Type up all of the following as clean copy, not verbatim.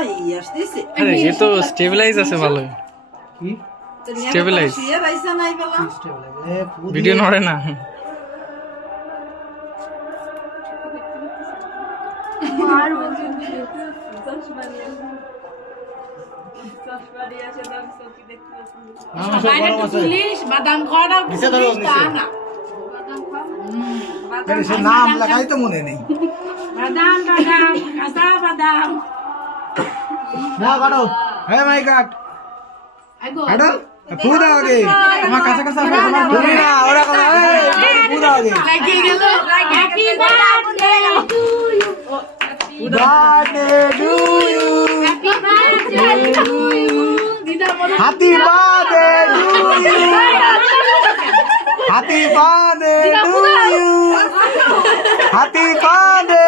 আরে এ তো স্টেবিলাইজ আছে ভালো কি স্টেবিলাইজ ভিডিও নড়ে না বাদাম খাওয়াটা সে নাম লাগাই তো মনে নেই বাদাম বাদাম কাঁচা বাদাম না কাটো হ্যাঁ মাই কাট কাটো ফু দাও আগে আমার কাছে কাছে তুমি না ওরা করো ফু দাও আগে লাগি গেল happy birthday to you birthday to you happy birthday to you happy birthday to you happy birthday to you happy birthday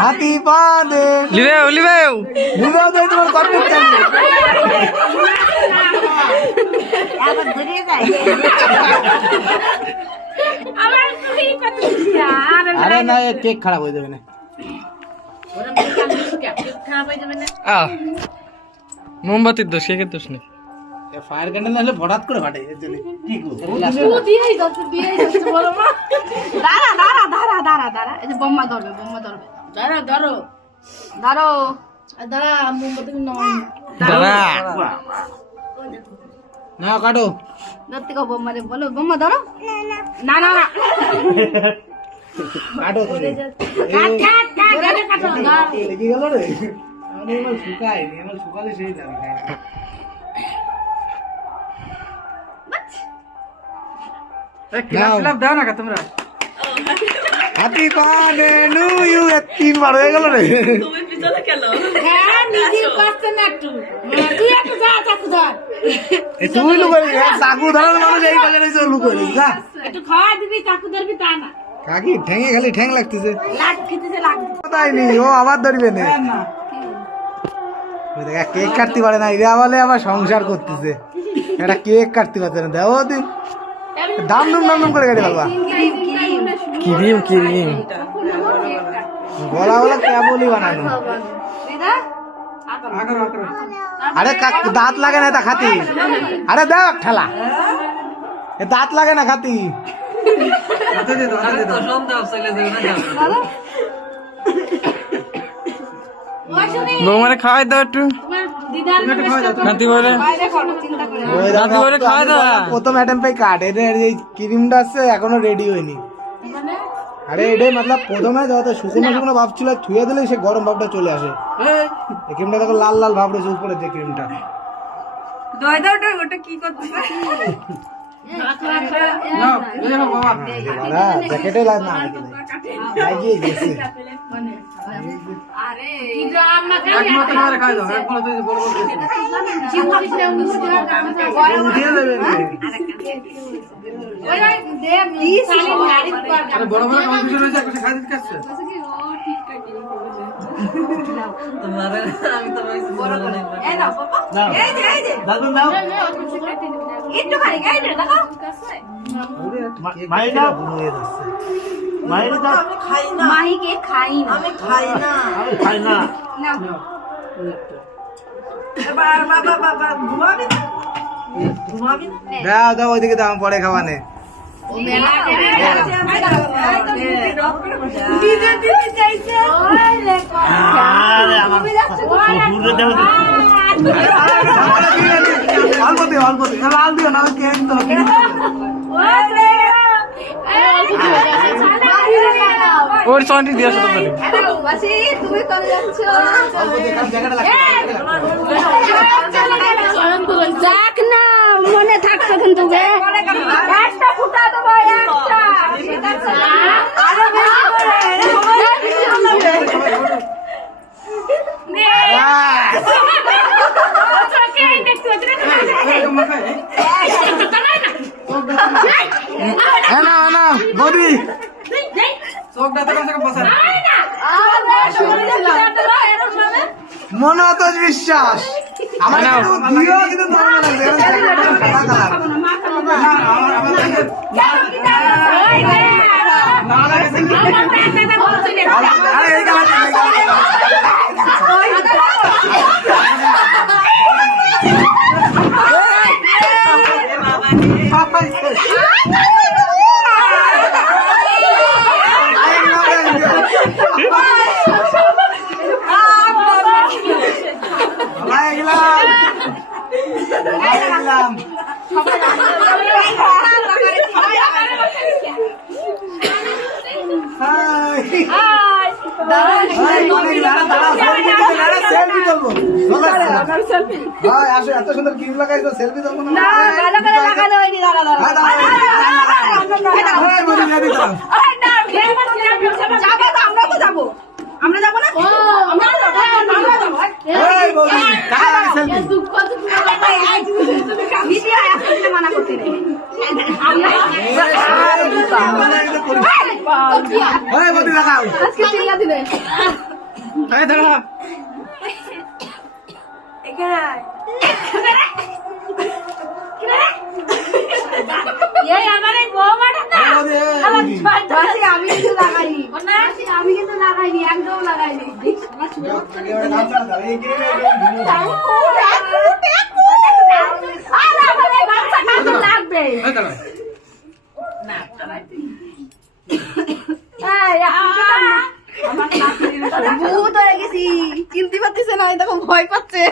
happy birthday লিবেও লিবেও লিবেও তো তোমার কত চাই আবার ঘুরিয়ে যায় আবার তুই কত আরে না কেক খারাপ হয়ে যাবে না ওরা মেকান কেক খারাপ হয়ে যাবে না মোমবাতির দোষ কেকের দোষ নেই ফায়ার ক্যান্ডেল না হলে হঠাৎ করে ফাটে এর জন্য কি গো তুই দিয়েই যাচ্ছে বলো মা দাঁড়া এই যে বোমা ধরবে দাঁড়া মোমবাতি নয় দাদা না কাটো ধরতে গো বোমা রে বলো বোমা ধরো না কাটো তুমি কাটো লেগে গেল রে আমি এবার শুকাই নি আমার শুকালে সেই লাগে দাও না তোমরা হ্যাপি বার্থডে টু ইউ তিনবার হয়ে গেল রে হ্যাঁ নিজের কষ্ট না একটু তুই একটু যা চাকু ধর তুই লুকাই চাকু ধরার মানুষ এই বাজারে এসে লুকাই যা একটু খাওয়া দিবি চাকু ধরবি তা না কাকি ঠ্যাঙে খালি ঠ্যাং লাগতেছে খেতেছে তাই নি ও আবার ধরবে না ওই দেখ কেক কাটতে পারে না এরা বলে আবার সংসার করতেছে এটা কেক কাটতে পারছে না দেও দিন দাম করে গাড়ি বাবা কিরিম গলা কেবলই বানানো আরে দাঁত লাগে না তা খাতি আরে দেখ ঠেলা এ দাঁত লাগে না খাতি বৌমারে খাওয়াই দাও একটু নাতি বলে নাতি বলে খাওয়াই দাও প্রথম অ্যাটেম্প পাই কাট এটা এই ক্রিমটা আছে এখনো রেডি হয়নি আরে এটাই মতলব প্রথমে যত শুকনো ভাব ছিল ছুঁয়ে দিলে সে গরম ভাবটা চলে আসে এই ক্রিমটা দেখো লাল লাল ভাব রয়েছে উপরে যে ক্রিমটা ওটা কি করতেছে জ্যাকেটে লাগ না লাগিয়ে গেছে আরে কি জাম না খাই উঠিয়ে দেবে বড় বড় কম্পিটিশন হয়েছে কিছু খাই দিতে কাছে আমি তো বড় করে এই না বাবা এই যে দাদু নাও একটু খালি গাই দে দেখো মাইনা বুয়ে যাচ্ছে মাইনা তো আমি খাই না মাহিকে খাই না আমি খাই না না বাবা ঘুমাবি না দাও দাও ওইদিকে দাও পরে খাওয়ানে ও মেলা দিদি দিদি চাইছে ওই লে আরে আমার হুড়ে দাও অল্প দিও লাল দিও না কেন তো ওই লে ওর সন্টি দিয়ে আসো তোমরা বাসি তুমি করে যাচ্ছ যাক না মনে থাকতো কিন্তু যে একটা ফুটা দেবো একটা আরো বেশি করে না না বদি মনোতজ বিশ্বাস আমার দিও কিন্তু নরমাল লাগছে এত সুন্দর ক্রিম লাগাইছো সেলফি তো আমরা যাবো না মানা করতে আজকে চিল্লা দিবে আমি কিন্তু লাগাইনি একদম লাগাইনি লাগবে ভূত হয়ে গেছি চিনতে পারতেছে না দেখো ভয় পাচ্ছে